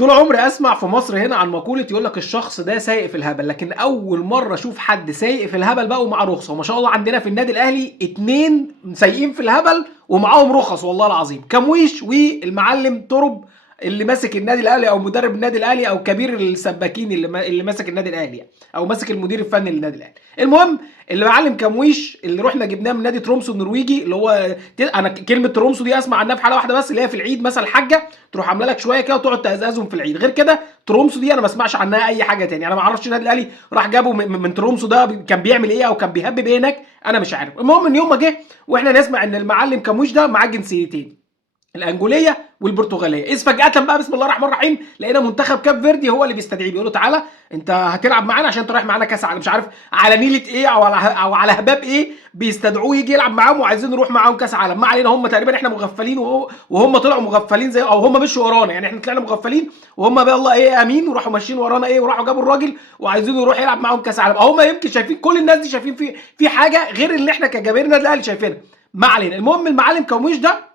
طول عمري اسمع في مصر هنا عن مقولة يقول لك الشخص ده سايق في الهبل، لكن اول مرة اشوف حد سايق في الهبل بقى ومعاه رخصة. وما شاء الله عندنا في النادي الاهلي 2 سايقين في الهبل ومعاهم رخص، والله العظيم. كمويش والمعلم ترب اللي ماسك النادي الاهلي، او مدرب النادي الاهلي، او كبير السباكين اللي ماسك النادي الاهلي يعني، او ماسك المدير الفني للنادي الاهلي. المهم، اللي معلم كمويش اللي رحنا جبناه من نادي ترومسو النرويجي، اللي هو انا كلمه ترومسو دي اسمع عنها في حاله واحده بس، اللي هي في العيد مثلا الحاجه تروح عامله لك شويه كده وتقعد تهزهم في العيد. غير كده ترومسو دي انا ما اسمعش عنها اي حاجه تاني. انا ما اعرفش النادي الاهلي راح جابه من ترومسو ده كان بيعمل ايه او كان بيهبب ايه هناك، انا مش عارف. المهم ان يوم ما جه واحنا نسمع ان المعلم كموش ده معاه جنسيتين، الانجوليه والبرتغاليه، اذ فجاه بقى بسم الله الرحمن الرحيم لقينا منتخب كاب فيردي هو اللي بيستدعيه، بيقول له تعالى انت هتلعب معانا عشان انت رايح معانا كاس عالم، مش عارف على نيله ايه او على هباب ايه، بيستدعوه يجي يلعب معاهم وعايزين نروح معاهم كاس عالم. ما علينا، هم تقريبا احنا مغفلين وهم طلعوا مغفلين زي، او هم مشوا ورانا يعني، احنا طلعنا مغفلين وهم بقى الله ايه امين، وراحوا ماشيين ورانا ايه، وراحوا جابوا الراجل وعايزين يروح يلعب معاهم كاس عالم. هم يمكن شايفين، كل الناس دي شايفين في حاجه غير اللي احنا كجماهير النادي الاهلي شايفينها. ما علينا. المهم المعلم كوميش ده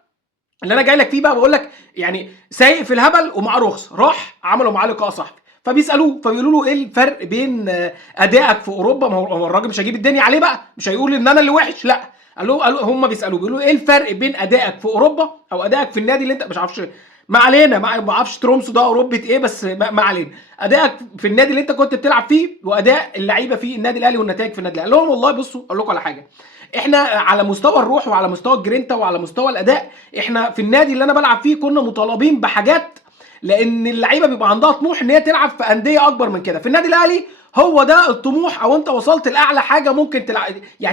اللي انا جاي لك فيه بقى، بقول لك يعني سايق في الهبل ومعاه رخصه، راح عملوا معاه لقاء صحفي، فبيسالوه فبيقولوا له ايه الفرق بين ادائك في اوروبا. ما هو الراجل مش هيجيب الدنيا عليه بقى، مش هيقول ان انا اللي وحش، لا. قالوا هم بيسالوه بيقولوا ايه الفرق بين ادائك في اوروبا او ادائك في النادي اللي انت مش عارفش، ما علينا، ما اعرفش ترومسو ده اوروبه ايه، بس ما علينا، ادائك في النادي اللي انت كنت بتلعب فيه واداء اللعيبه في النادي الاهلي والنتائج في النادي الاهلي. قال لهم والله بصوا اقول لكم على حاجه، احنا على مستوى الروح وعلى مستوى الجرينتا وعلى مستوى الاداء، احنا في النادي اللي انا بلعب فيه كنا مطالبين بحاجات، لان اللعيبه بيبقى عندها طموح ان هي تلعب في انديه اكبر من كده. في النادي الاهلي هو ده الطموح، او انت وصلت لاعلى حاجه ممكن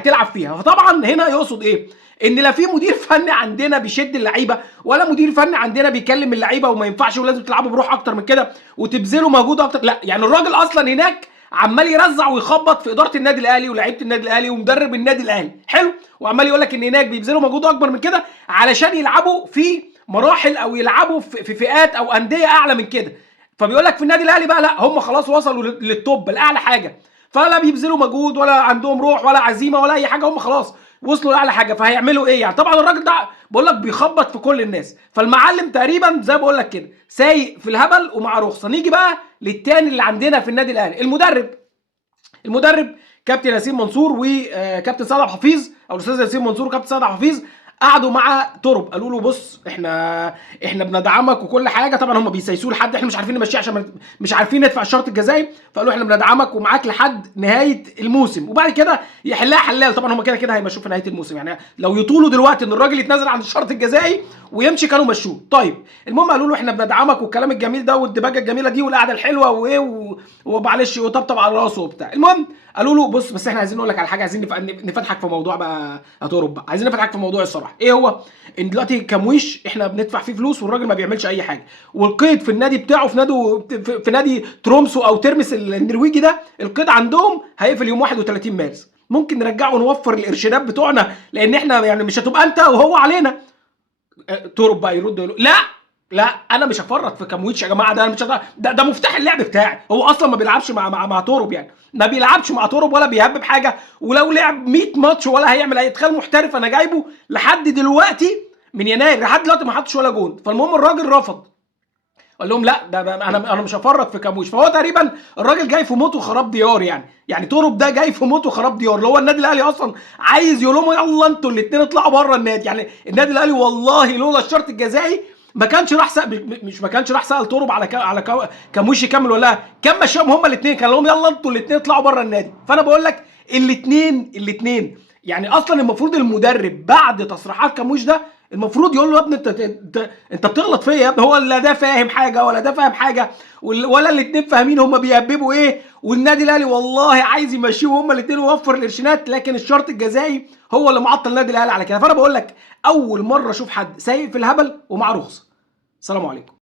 تلعب فيها. فطبعا هنا يقصد ايه؟ ان لا في مدير فني عندنا بيشد اللعيبه، ولا مدير فني عندنا بيكلم اللعيبه وما ينفعش ولازم تلعبوا بروح اكتر من كده وتبذلوا مجهود اكتر، لا. يعني الراجل اصلا هناك عمال يرزع ويخبط في اداره النادي الاهلي ولاعيبه النادي الاهلي ومدرب النادي الاهلي، حلو، وعمال يقول لك ان هناك بيبذلوا مجهود اكبر من كده علشان يلعبوا في مراحل او يلعبوا في فئات او انديه اعلى من كده. فبيقول لك في النادي الاهلي بقى لا، هم خلاص وصلوا للتوب الاعلى حاجه، فلا بيبذلوا مجهود ولا عندهم روح ولا عزيمه ولا اي حاجه، هم خلاص وصلوا لاعلى حاجه، فهيعملوا ايه يعني؟ طبعا الراجل ده بقول لك بيخبط في كل الناس. فالمعلم تقريبا زي ما بقول لك كده سايق في الهبل ومع رخصه. نيجي بقى للتاني اللي عندنا في النادي الاهلي، المدرب كابتن ياسين منصور وكابتن سعد عبد الحفيظ، او الاستاذ ياسين منصور وكابتن سعد عبد الحفيظ، قعدوا مع ترب قالوا له بص احنا بندعمك وكل حاجه. طبعا هم بيسيسوه لحد احنا مش عارفين نمشيه عشان مش عارفين ندفع الشرط الجزائي، فقالوا احنا بندعمك ومعاك لحد نهايه الموسم، وبعد كده يحلها حلال. طبعا هم كده كده هيمشوه في نهايه الموسم، يعني لو يطولوا دلوقتي ان الراجل يتنازل عن الشرط الجزائي ويمشي كانوا مشوه. طيب المهم قالوا له احنا بندعمك والكلام الجميل ده والدباجه الجميله دي والقعده الحلوه وايه ومعلش وطبطب على راسه وبتاع. المهم قالوا له بص بس احنا عايزين نقول لك على حاجه، عايزين نفتحك في موضوع بقى يا ترب بقى، عايزين نفتحك في موضوع الصراحه. ايه هو؟ ان دلوقتي كمويش احنا بندفع فيه فلوس والراجل ما بيعملش اي حاجه، والقيد في النادي بتاعه في نادي ترومسو او ترمس النرويجي ده، القيد عندهم هيقفل يوم 31 مارس. ممكن نرجعه ونوفر القرشينات بتوعنا، لان احنا يعني مش هتبقى انت وهو علينا. تورب بقى يرد يقول لا انا مش هفرط في كامويتش يا جماعه، ده انا مش ده مفتاح اللعب بتاعي. هو اصلا ما بيلعبش مع تورب، يعني ما بيلعبش مع تورب ولا بيهبب حاجه، ولو لعب 100 ماتش ولا هيعمل اي. تخيل محترف انا جايبه لحد دلوقتي من يناير لحد دلوقتي ما حطش ولا جون. فالمهم الراجل رفض، قال لهم لا ده انا مش هفرط في كامويش. فهو تقريبا الراجل جاي في موت وخراب ديار، يعني تورب ده جاي في موت وخراب ديار، اللي هو النادي الاهلي اصلا عايز يقول لهم يلا انتوا الاثنين اطلعوا بره النادي. يعني النادي الاهلي والله لولا الشرط الجزائي ما كانش راح مش ما كانش راح سال تورب على كامويش يكمل، ولا كان مشاهم هما الاثنين، كان لهم يلا انتوا الاثنين اطلعوا بره النادي. فانا بقول لك الاثنين يعني اصلا المفروض المدرب بعد تصريحات كاموش ده المفروض يقول له يا ابني انت بتغلط فيا يا ابني. هو لا ده فاهم حاجه ولا ده فاهم حاجه، ولا الاثنين فاهمين هم بيهببوا ايه. والنادي الاهلي والله عايز يمشيهم هم الاثنين ويوفر القرشينات، لكن الشرط الجزائي هو اللي معطل النادي الاهلي على كده. فانا بقول لك اول مره اشوف حد سايق في الهبل ومعاه رخصه. السلام عليكم.